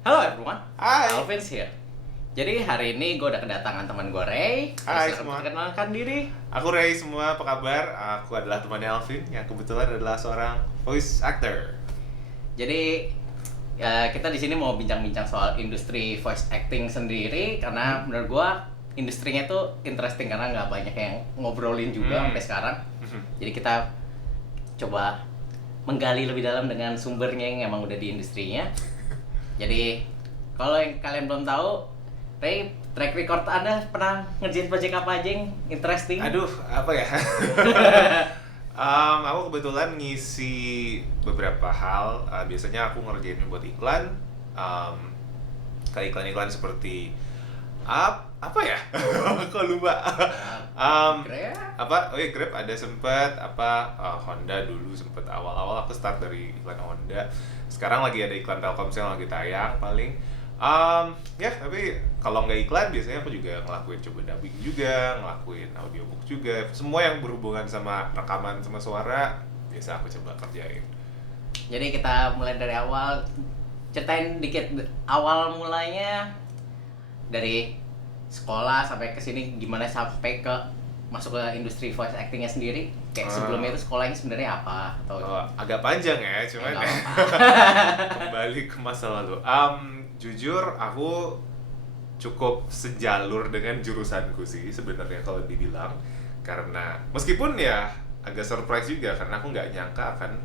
Halo everyone, Hai. Alvin's here. Jadi hari ini gue udah kedatangan teman gue Ray. Hai Silakan semua. perkenalkan diri. Aku Ray semua, apa kabar? Aku adalah temannya Alvin yang kebetulan adalah seorang voice actor. Jadi kita di sini mau bincang-bincang soal industri voice acting sendiri karena menurut gue industrinya tuh interesting karena nggak banyak yang ngobrolin juga sampai sekarang. Jadi kita coba menggali lebih dalam dengan sumbernya yang emang udah di industrinya. Jadi kalau yang kalian belum tahu, Ray, track record Anda pernah ngerjain project apa aja yang interesting? Aduh, apa ya? Aku kebetulan ngisi beberapa hal. Biasanya aku ngerjain buat iklan. Kayak iklan-iklan seperti apa ya? Kok lupa. Grab? Apa? Oh ya, Grab ada sempet Honda dulu sempet awal-awal aku start dari iklan Honda. Sekarang lagi ada iklan Telkomsel yang lagi tayang paling. Ya tapi kalau nggak iklan biasanya aku juga ngelakuin coba dubbing juga, ngelakuin audiobook juga. Semua yang berhubungan sama rekaman sama suara biasa aku coba kerjain. Jadi kita mulai dari awal, ceritain dikit awal mulanya dari sekolah sampai ke sini gimana sampai ke masuk ke industri voice actingnya sendiri. Kayak sebelumnya itu sekolahnya sebenarnya apa atau Agak panjang ya, cuman nggak apa-apa. kembali ke masa lalu. Jujur aku cukup sejalur dengan jurusanku sih sebenarnya kalau dibilang, karena meskipun ya agak surprise juga karena aku nggak nyangka akan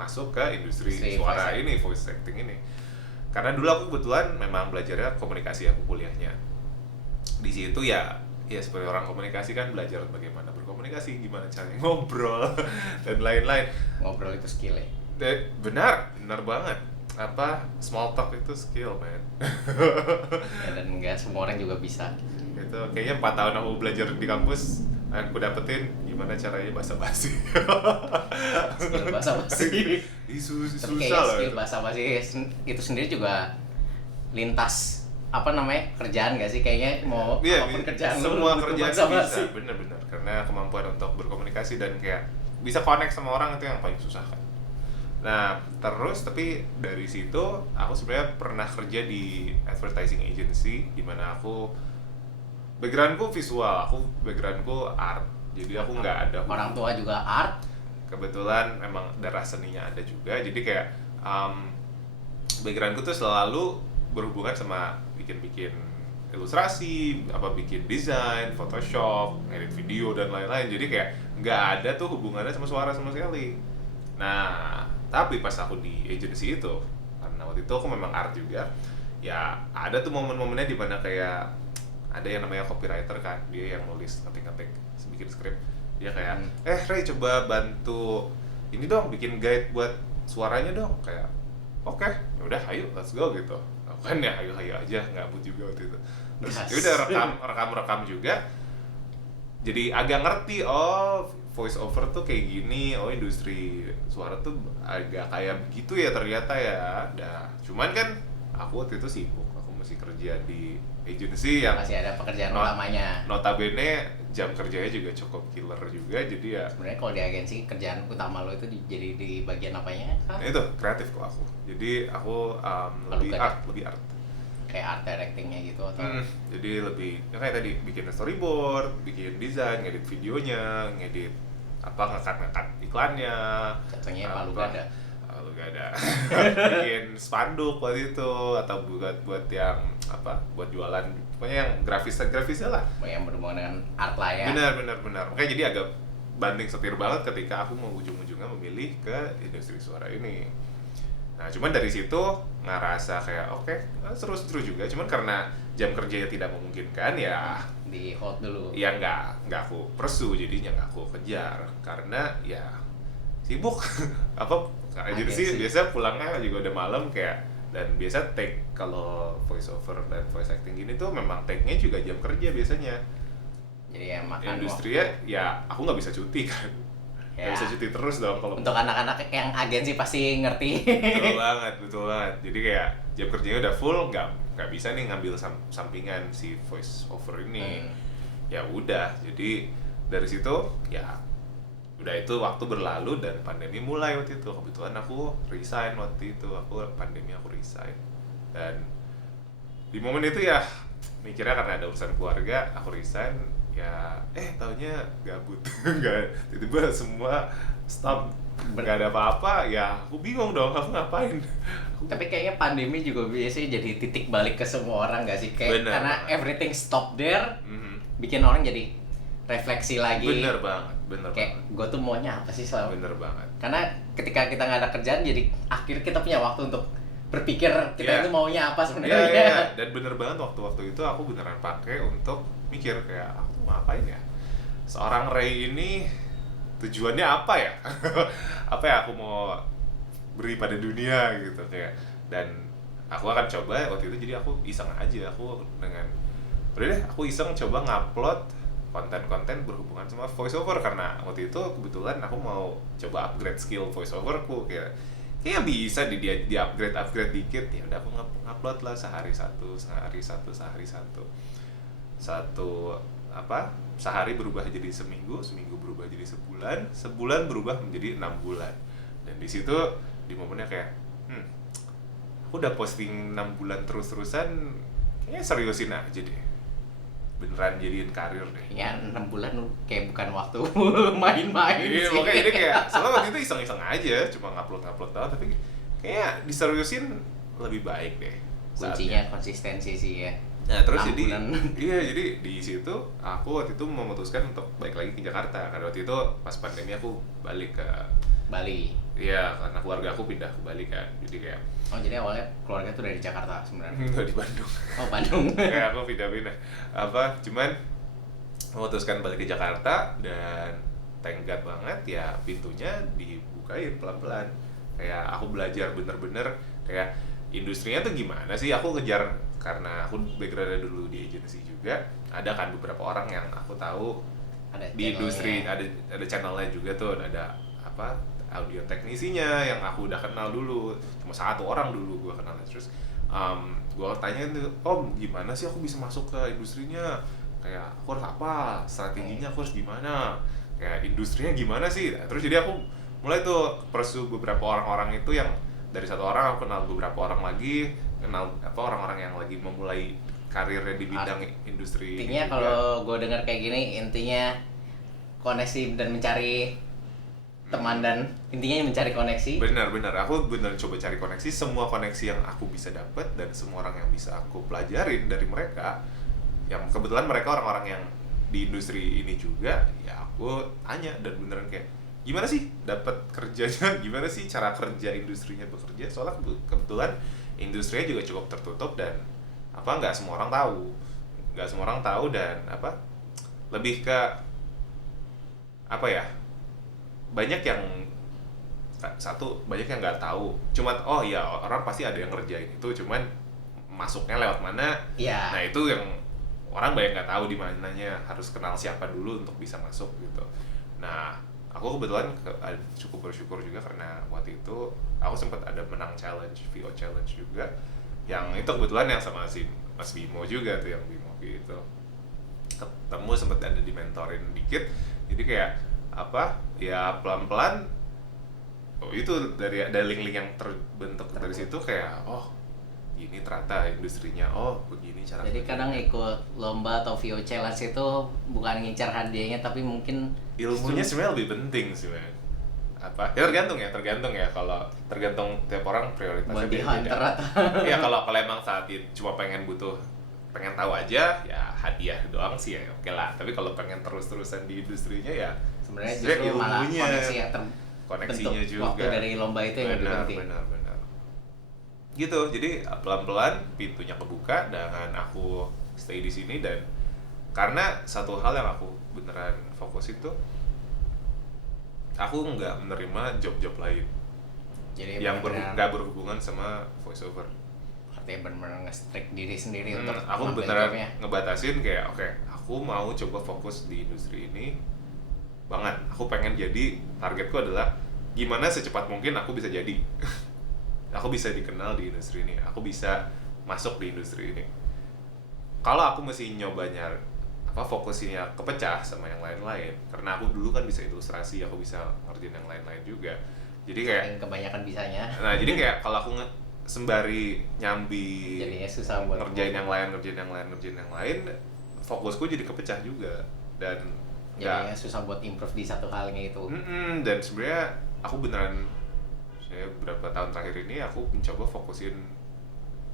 masuk ke industri suara ini, voice acting ini. Karena dulu aku kebetulan memang belajarnya komunikasi, aku kuliahnya di situ ya seperti orang komunikasi kan belajar bagaimana berkomunikasi, gimana caranya ngobrol dan lain-lain. Ngobrol itu skill ya. Benar banget. Small talk itu skill, man. Ya, dan nggak semua orang juga bisa. Itu kayaknya 4 tahun aku belajar di kampus, aku dapetin gimana caranya basa-basi. Skill basa-basi. Susah Tapi kayaknya loh. skill basa-basi itu sendiri juga lintas kerjaan nggak sih? Kayaknya mau apapun kerjaan semua lu butuh kerjaan basa-basi. bisa, bener-bener, karena kemampuan untuk berkomunikasi dan kayak bisa connect sama orang itu yang paling susah kan. Nah, terus tapi dari situ aku sebenarnya pernah kerja di advertising agency di mana aku backgroundku visual, aku backgroundku art. Jadi aku nggak ada Orang tua juga art. kebetulan memang darah seninya ada juga. Jadi kayak backgroundku tuh selalu berhubungan sama bikin ilustrasi, bikin desain, Photoshop, edit video dan lain-lain. Jadi kayak nggak ada tuh hubungannya sama suara sama sekali. Nah, tapi pas aku di agency itu, karena waktu itu aku memang art juga, ya ada tuh momen-momennya di mana kayak ada yang namanya copywriter kan, dia yang nulis ngetik-ngetik, bikin skrip. Dia kayak, Ray coba bantu ini dong, bikin guide buat suaranya dong. Kayak, oke, ya udah, ayo let's go gitu. Aku kan ya ayo aja, nggak juga waktu itu. Terus ya udah rekam juga. Jadi agak ngerti, voice over tuh kayak gini, industri suara tuh agak kayak begitu ya ternyata ya. Cuman kan aku waktu itu sibuk, aku mesti kerja di agency yang Masih ada pekerjaan utamanya. Notabene jam kerjanya juga cukup killer juga, jadi ya Sebenarnya kalau di agensi kerjaan utama lo itu jadi di bagian apanya? itu kreatif kok aku. Jadi aku lebih art. Kayak art directingnya gitu atau? Jadi lebih ya kayak tadi bikin storyboard, bikin desain, ngedit videonya, ngedit ngekat iklannya. Contohnya Palu Gada. Palu Gada. Bikin spanduk waktu itu atau buat yang buat jualan, pokoknya yang grafisnya lah. Yang berhubungan dengan art lah ya. Benar. Makanya jadi agak banting setir banget ketika aku mau ujung-ujungnya memilih ke industri suara ini. Nah, cuman dari situ ngerasa kayak oke, seru juga. Cuman karena jam kerjanya tidak memungkinkan ya di hold dulu. Ya nggak aku pursue, jadinya nggak aku kejar karena ya sibuk. Agency biasa pulangnya juga udah malam kayak, dan biasa take kalau voice over dan voice acting gini tuh memang take-nya juga jam kerja biasanya. Jadi ya makan industrinya ya aku nggak bisa cuti kan. Nggak bisa cuti terus dong kalau untuk anak-anak yang agensi pasti ngerti. betul banget. Jadi kayak jam kerjanya udah full, nggak bisa nih ngambil sampingan si voice over ini. Ya udah, jadi dari situ ya udah, itu waktu berlalu dan pandemi mulai waktu itu. Kebetulan aku resign waktu itu, pandemi aku resign. Dan di momen itu ya mikirnya karena ada urusan keluarga aku resign ya taunya gabut nggak tiba-tiba semua stop nggak ada apa-apa ya aku bingung dong aku ngapain. Tapi kayaknya pandemi juga biasanya jadi titik balik ke semua orang gak sih? Kayak Bener karena banget. everything stop there, Mhm. bikin orang jadi refleksi lagi. Bener banget Kayak gue tuh maunya apa sih selama. bener banget. Karena ketika kita nggak ada kerjaan, jadi akhirnya kita punya waktu untuk berpikir kita Iya. itu maunya apa Iya, sebenarnya. iya, iya. Dan bener banget waktu-waktu itu aku beneran pakai untuk mikir kayak aku mau ngapain ya, seorang Ray ini tujuannya apa ya apa ya aku mau beri pada dunia gitu kayak. Dan aku akan coba waktu itu, jadi aku iseng aja, aku dengan udah deh aku iseng coba ngupload konten-konten berhubungan sama voiceover karena waktu itu kebetulan aku mau coba upgrade skill voiceoverku kayak bisa di upgrade dikit ya udah aku ngupload lah sehari satu sehari berubah jadi seminggu berubah jadi sebulan berubah menjadi 6 bulan. Dan di situ di momennya kayak aku udah posting 6 bulan terus-terusan, kayaknya seriusin aja deh, beneran jadiin karir deh. Ya 6 bulan kayak bukan waktu main-main Iya, sih. makanya jadi kayak soalnya waktu itu iseng-iseng aja, cuma ngupload doang, tapi kayak diseriusin lebih baik deh Kuncinya saatnya. konsistensi sih ya. Nah terus 6 jadi bulan. iya, jadi di situ aku waktu itu memutuskan untuk balik lagi ke Jakarta karena waktu itu pas pandemi aku balik ke Bali. iya karena keluarga aku pindah ke Bali kan, jadi kayak Oh jadi awalnya keluarga tuh dari Jakarta sebenarnya. nggak di Bandung. Oh Bandung. Kayak aku pindah-pindah cuman memutuskan balik ke Jakarta dan thank God banget ya pintunya dibukain pelan-pelan. Kayak aku belajar bener-bener kayak industrinya tuh gimana sih, aku kejar karena aku backgroundnya dulu di agency juga, ada kan beberapa orang yang aku tahu Ada di channelnya. industri, ada channelnya juga tuh, ada apa audio teknisinya yang aku udah kenal dulu, cuma satu orang dulu gue kenal. Terus gue tanya tuh, Om gimana sih aku bisa masuk ke industrinya, kayak aku harus apa, strateginya aku harus gimana, kayak industrinya gimana sih. Nah, terus jadi aku mulai tuh pursue beberapa orang-orang itu, yang dari satu orang aku kenal beberapa orang lagi, kenal apa orang-orang yang lagi memulai karirnya di bidang industri ini Intinya juga. kalau gue dengar kayak gini, intinya koneksi dan mencari teman, dan intinya mencari koneksi. Benar, aku benar coba cari koneksi, semua koneksi yang aku bisa dapat dan semua orang yang bisa aku pelajarin dari mereka, yang kebetulan mereka orang-orang yang di industri ini juga, ya aku tanya dan beneran kayak gimana sih dapat kerjanya, gimana sih cara kerja industrinya bekerja, soalnya kebetulan industrinya juga cukup tertutup dan nggak semua orang tahu dan lebih ke banyak yang nggak tahu, cuman oh ya orang pasti ada yang ngerjain itu, cuman masuknya lewat mana. Iya. Nah itu yang orang banyak nggak tahu di mananya, harus kenal siapa dulu untuk bisa masuk gitu. Nah aku kebetulan cukup bersyukur juga karena waktu itu aku sempat ada menang challenge, VO challenge juga, yang itu kebetulan yang sama si Mas Bimo juga tuh, yang Bimo gitu ketemu, sempat ada di mentorin dikit, jadi kayak ya pelan-pelan itu dari ada link-link yang terbentuk dari situ, kayak oh ini ternyata industrinya, oh begini cara Jadi kerjanya. kadang ikut lomba atau VO challenge itu bukan ngincar hadiahnya, tapi mungkin Ilmunya sebenarnya lebih penting sih, men. Ya tergantung ya, kalau tergantung tiap orang prioritasnya bounty hunter beda. atau Ya kalau emang saat itu cuma pengen tahu aja ya hadiah doang sih ya oke lah, tapi kalau pengen terus-terusan di industrinya ya sebenarnya justru malah ilmunya, koneksi yang koneksinya terbentuk juga waktu dari lomba itu yang lebih penting. benar gitu. Jadi pelan-pelan pintunya kebuka dengan aku stay di sini, dan karena satu hal yang aku beneran fokus itu, aku nggak menerima job-job lain Jadi yang benar-benar nggak berhubungan sama voiceover. artinya benar-benar nge-strict diri sendiri untuk Aku ngambil beneran jobnya. ngebatasin kayak oke, aku mau coba fokus di industri ini banget. Aku pengen jadi, targetku adalah gimana secepat mungkin aku bisa jadi aku bisa dikenal di industri ini, aku bisa masuk di industri ini. Kalau aku mesti nyobanya fokusnya kepecah sama yang lain-lain, karena aku dulu kan bisa ilustrasi, aku bisa ngerjain yang lain-lain juga, jadi kayak Yang kebanyakan bisanya. nah jadi kayak kalau aku sembari nyambi Jadinya susah buat ngerjain yang lain, fokusku jadi kepecah juga dan jadinya susah buat improve di satu halnya itu. dan sebenarnya aku beneran, saya beberapa tahun terakhir ini aku mencoba fokusin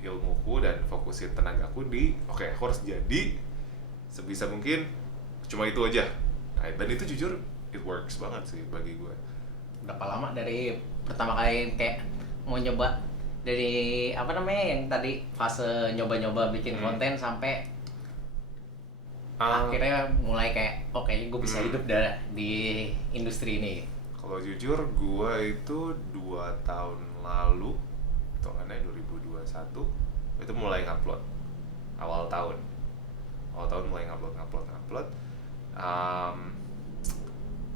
ilmuku dan fokusin tenagaku di aku harus jadi sebisa mungkin cuma itu aja. Nah, dan itu jujur it works banget sih bagi gue. Berapa lama dari pertama kali kayak mau nyoba dari apa namanya yang tadi fase nyoba-nyoba bikin konten sampai akhirnya mulai kayak oke, gue bisa hidup di industri ini. Kalau jujur gue itu 2 tahun lalu, hitungannya 2021 itu mulai ngupload awal tahun mulai ngupload.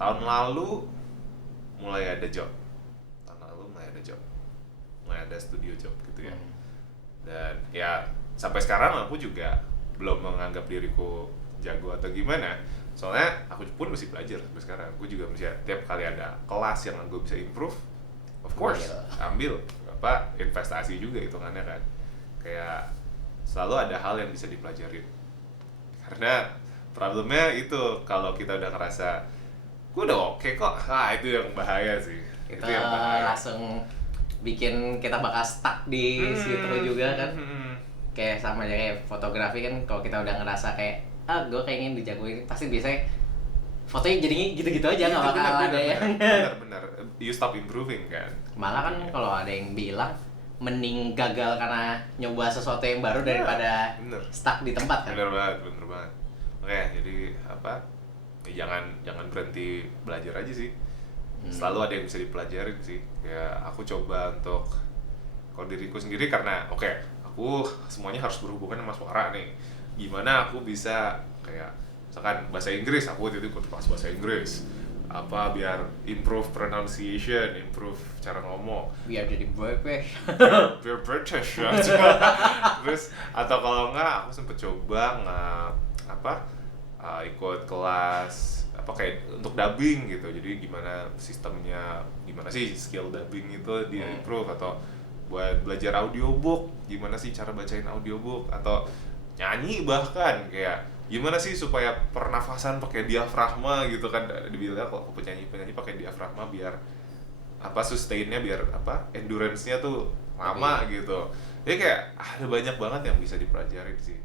Tahun lalu mulai ada job, mulai ada studio job gitu ya. Dan ya sampai sekarang aku juga belum menganggap diriku jago atau gimana, soalnya aku pun masih belajar sampai sekarang. Aku juga masih tiap kali ada kelas yang gue bisa improve, of course ambil investasi juga hitungannya kan. Kayak selalu ada hal yang bisa dipelajarin, karena problemnya itu kalau kita udah ngerasa gue udah oke kok, itu yang bahaya sih. Kita Itu yang bahaya. langsung bikin kita bakal stuck di situ juga kan. Kayak sama aja kayak fotografi kan, kalau kita udah ngerasa kayak gue kayaknya dijagoin, pasti biasanya fotonya jadinya gitu-gitu aja, nggak bakal ada yang benar you stop improving kan. malah kan kalau ada yang bilang mending gagal karena nyoba sesuatu yang baru daripada stuck di tempat kan. Bener banget. Oke, jadi ya jangan berhenti belajar aja sih. Selalu ada yang bisa dipelajarin sih. Ya aku coba untuk kalau diriku sendiri, karena aku semuanya harus berhubungan sama suara nih. Gimana aku bisa kayak misalkan bahasa Inggris, aku waktu itu ikut kelas bahasa Inggris. Biar improve pronunciation, improve cara ngomong. Biar jadi British. Biar British ya. Terus atau kalau enggak, aku sempet coba ikut kelas kayak untuk dubbing gitu. Jadi gimana sistemnya, gimana sih skill dubbing itu di improve, atau buat belajar audiobook, gimana sih cara bacain audiobook, atau nyanyi bahkan kayak gimana sih supaya pernafasan pakai diafragma gitu kan. Dibilang kalau penyanyi pakai diafragma biar sustainnya, biar endurance-nya tuh lama gitu. Jadi kayak ada banyak banget yang bisa dipelajarin sih.